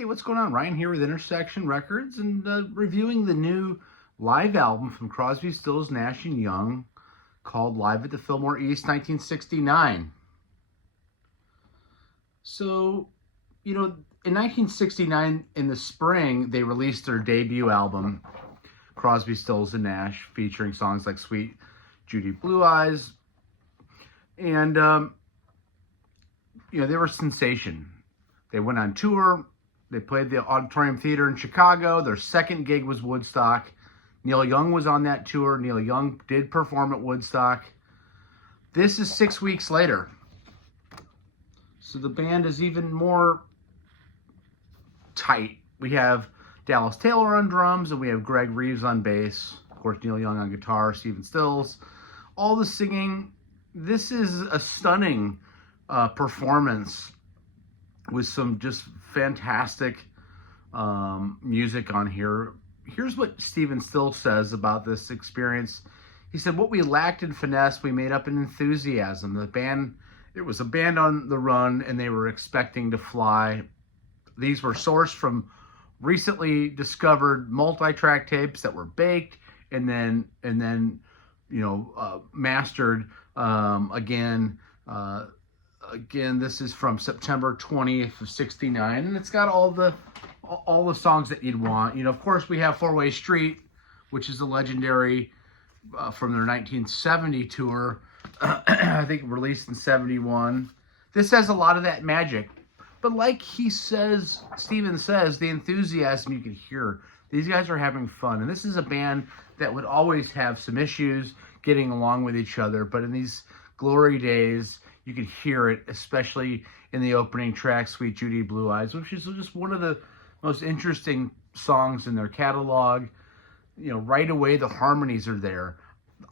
Hey, what's going on? Ryan here with Intersection Records and reviewing the new live album from Crosby, Stills, Nash & Young called Live at the Fillmore East 1969. So, in 1969, in the spring, they released their debut album, Crosby, Stills, and Nash, featuring songs like Sweet Judy Blue Eyes. And, they were a sensation. They went on tour. They played the Auditorium Theater in Chicago. Their second gig was Woodstock. Neil Young was on that tour. Neil Young did perform at Woodstock. This is 6 weeks later. So the band is even more tight. We have Dallas Taylor on drums, and we have Greg Reeves on bass. Of course, Neil Young on guitar, Stephen Stills. All the singing. This is a stunning performance with some just fantastic music on here. Here's what Stephen Stills says about this experience. He said, "What we lacked in finesse, we made up in enthusiasm. It was a band on the run, and they were expecting to fly. These were sourced from recently discovered multi-track tapes that were baked and then mastered again. Again, this is from September 20th of 69, and it's got all the songs that you'd want. Of course, we have Four-Way Street, which is a legendary from their 1970 tour, I think released in 71. This has a lot of that magic, but like Steven says, the enthusiasm you can hear. These guys are having fun, and this is a band that would always have some issues getting along with each other, but in these glory days, you can hear it, especially in the opening track, Sweet Judy Blue Eyes, which is just one of the most interesting songs in their catalog. Right away, the harmonies are there.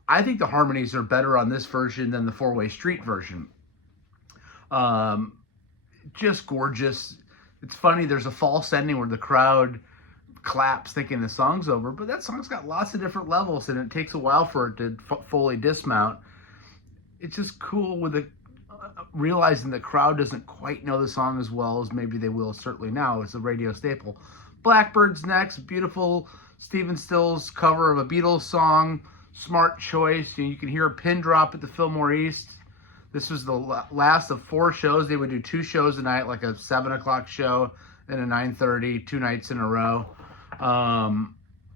I think the harmonies are better on this version than the Four-Way Street version. Just gorgeous. It's funny, there's a false ending where the crowd claps thinking the song's over, but that song's got lots of different levels, and it takes a while for it to fully dismount. It's just cool with realizing the crowd doesn't quite know the song as well as maybe they will certainly now. It's a radio staple. Blackbird's next, beautiful Stephen Stills cover of a Beatles song, smart choice. You can hear a pin drop at the Fillmore East. This was the last of 4 shows. They would do 2 shows a night, like a 7 o'clock show and a 9:30, 2 nights in a row. And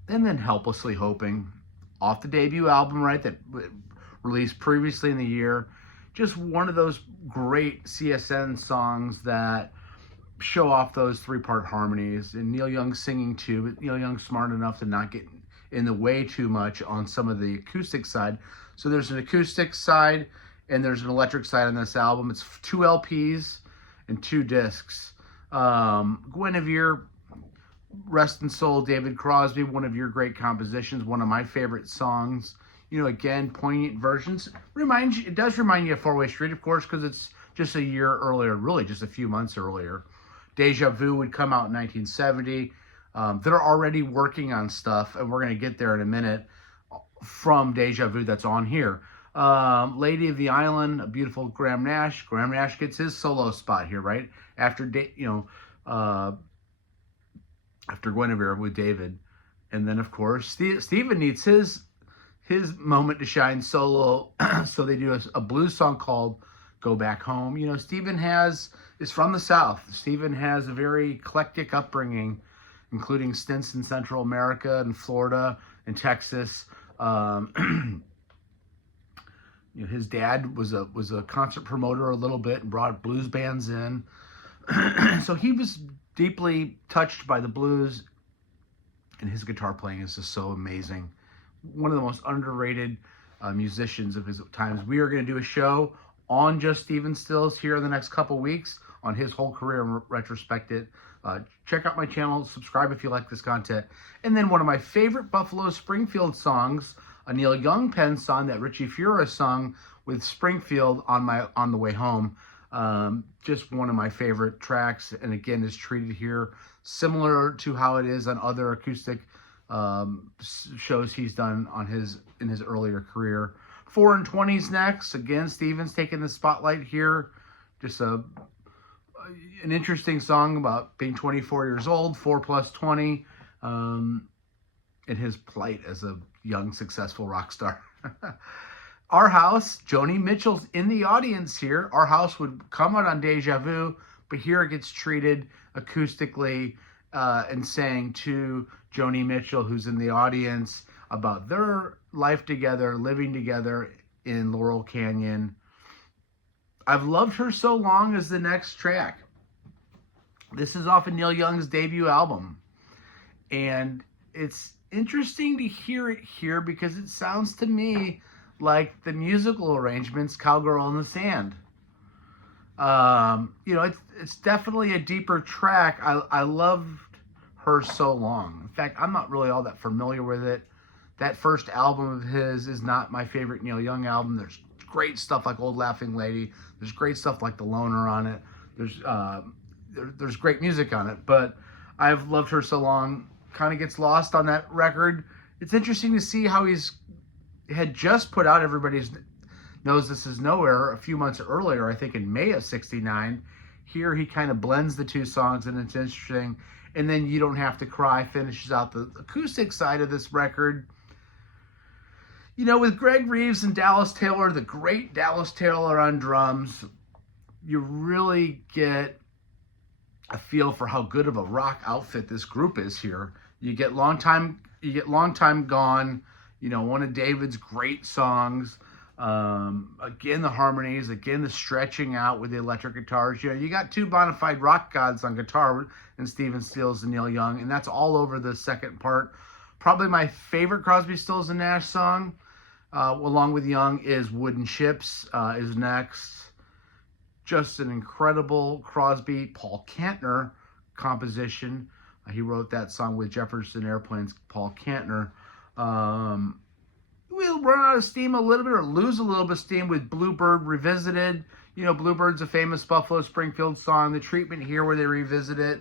then Helplessly Hoping, off the debut album, right, that released previously in the year. Just one of those great CSN songs that show off those 3-part harmonies. And Neil Young singing too, but Neil Young's smart enough to not get in the way too much on some of the acoustic side. So there's an acoustic side and there's an electric side on this album. It's 2 LPs and 2 discs. Guinevere, rest in soul, David Crosby, one of your great compositions, one of my favorite songs. Again, poignant versions. It does remind you of Four-Way Street, of course, because it's just a year earlier, really just a few months earlier. Deja Vu would come out in 1970. They're already working on stuff, and we're going to get there in a minute, from Deja Vu that's on here. Lady of the Island, a beautiful Graham Nash. Graham Nash gets his solo spot here, right? After Guinevere with David. And then, of course, Stephen needs his moment to shine solo. So they do a blues song called Go Back Home. Stephen is from the South. Stephen has a very eclectic upbringing, including stints in Central America and Florida and Texas. His dad was a concert promoter a little bit and brought blues bands in. So he was deeply touched by the blues, and his guitar playing is just so amazing. One of the most underrated musicians of his times. We are going to do a show on just Stephen Stills here in the next couple weeks on his whole career and retrospect it. Check out my channel, subscribe if you like this content. And then one of my favorite Buffalo Springfield songs, a Neil Young pen song that Richie Fura sung with Springfield on the way home. Just one of my favorite tracks, and again is treated here similar to how it is on other acoustic shows he's done in his earlier career. 4 and 20's next. Again, Stephen's taking the spotlight here. Just a an interesting song about being 24 years old, 4 plus 20, and his plight as a young, successful rock star. Our House, Joni Mitchell's in the audience here. Our House would come out on Deja Vu, but here it gets treated acoustically and sang to Joni Mitchell, who's in the audience, about their life together, living together in Laurel Canyon. I've Loved Her So Long as the next track. This is off of Neil Young's debut album. And it's interesting to hear it here because it sounds to me like the musical arrangements, Cowgirl in the Sand. It's definitely a deeper track. I loved Her So Long. In fact, I'm not really all that familiar with it. That first album of his is not my favorite Neil Young album. There's great stuff like Old Laughing Lady. There's great stuff like The Loner on it. There's great music on it. But I've Loved Her So Long kind of gets lost on that record. It's interesting to see how he's had just put out Everybody Knows This Is Nowhere a few months earlier, I think in May of '69. Here he kind of blends the two songs, and it's interesting. And then You Don't Have to Cry finishes out the acoustic side of this record. With Greg Reeves and Dallas Taylor, the great Dallas Taylor on drums, you really get a feel for how good of a rock outfit this group is here. You get Long Time Gone, one of David's great songs. Again, the harmonies, again, the stretching out with the electric guitars. You got two bona fide rock gods on guitar and Stephen Stills and Neil Young, and that's all over the second part. Probably my favorite Crosby, Stills, and Nash song, along with Young, is Wooden Ships is next. Just an incredible Crosby, Paul Kantner composition. He wrote that song with Jefferson Airplane's Paul Kantner. We'll run out of steam a little bit or lose a little bit of steam with Bluebird Revisited. Bluebird's a famous Buffalo Springfield song. The treatment here where they revisit it,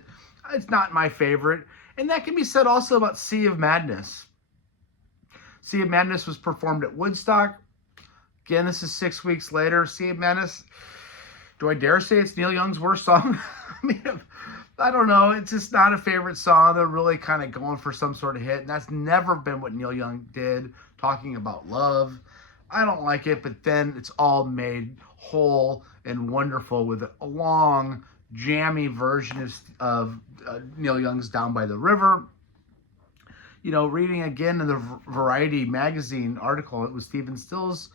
it's not my favorite. And that can be said also about Sea of Madness. Sea of Madness was performed at Woodstock. Again, this is 6 weeks later. Sea of Madness, do I dare say it's Neil Young's worst song? I don't know. It's just not a favorite song. They're really kind of going for some sort of hit, and that's never been what Neil Young did, talking about love. I don't like it, but then it's all made whole and wonderful with a long, jammy version of Neil Young's Down by the River. Reading again in the Variety magazine article, it was Stephen Stills.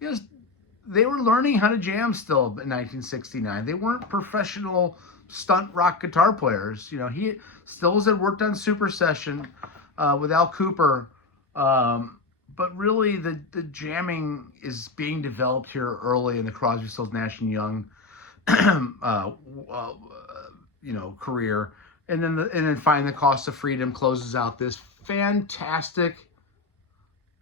They were learning how to jam still in 1969. They weren't professional stunt rock guitar players. Stills had worked on Super Session with Al Cooper, but really the jamming is being developed here early in the Crosby, Stills, Nash and Young career. And then finally, The Cost of Freedom closes out this fantastic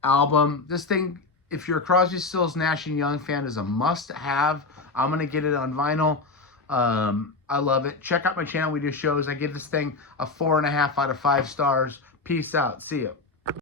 album. This thing, if you're a Crosby, Stills, Nash and Young fan, is a must-have. I'm going to get it on vinyl. I love it. Check out my channel. We do shows. I give this thing a 4.5 out of 5 stars. Peace out. See ya.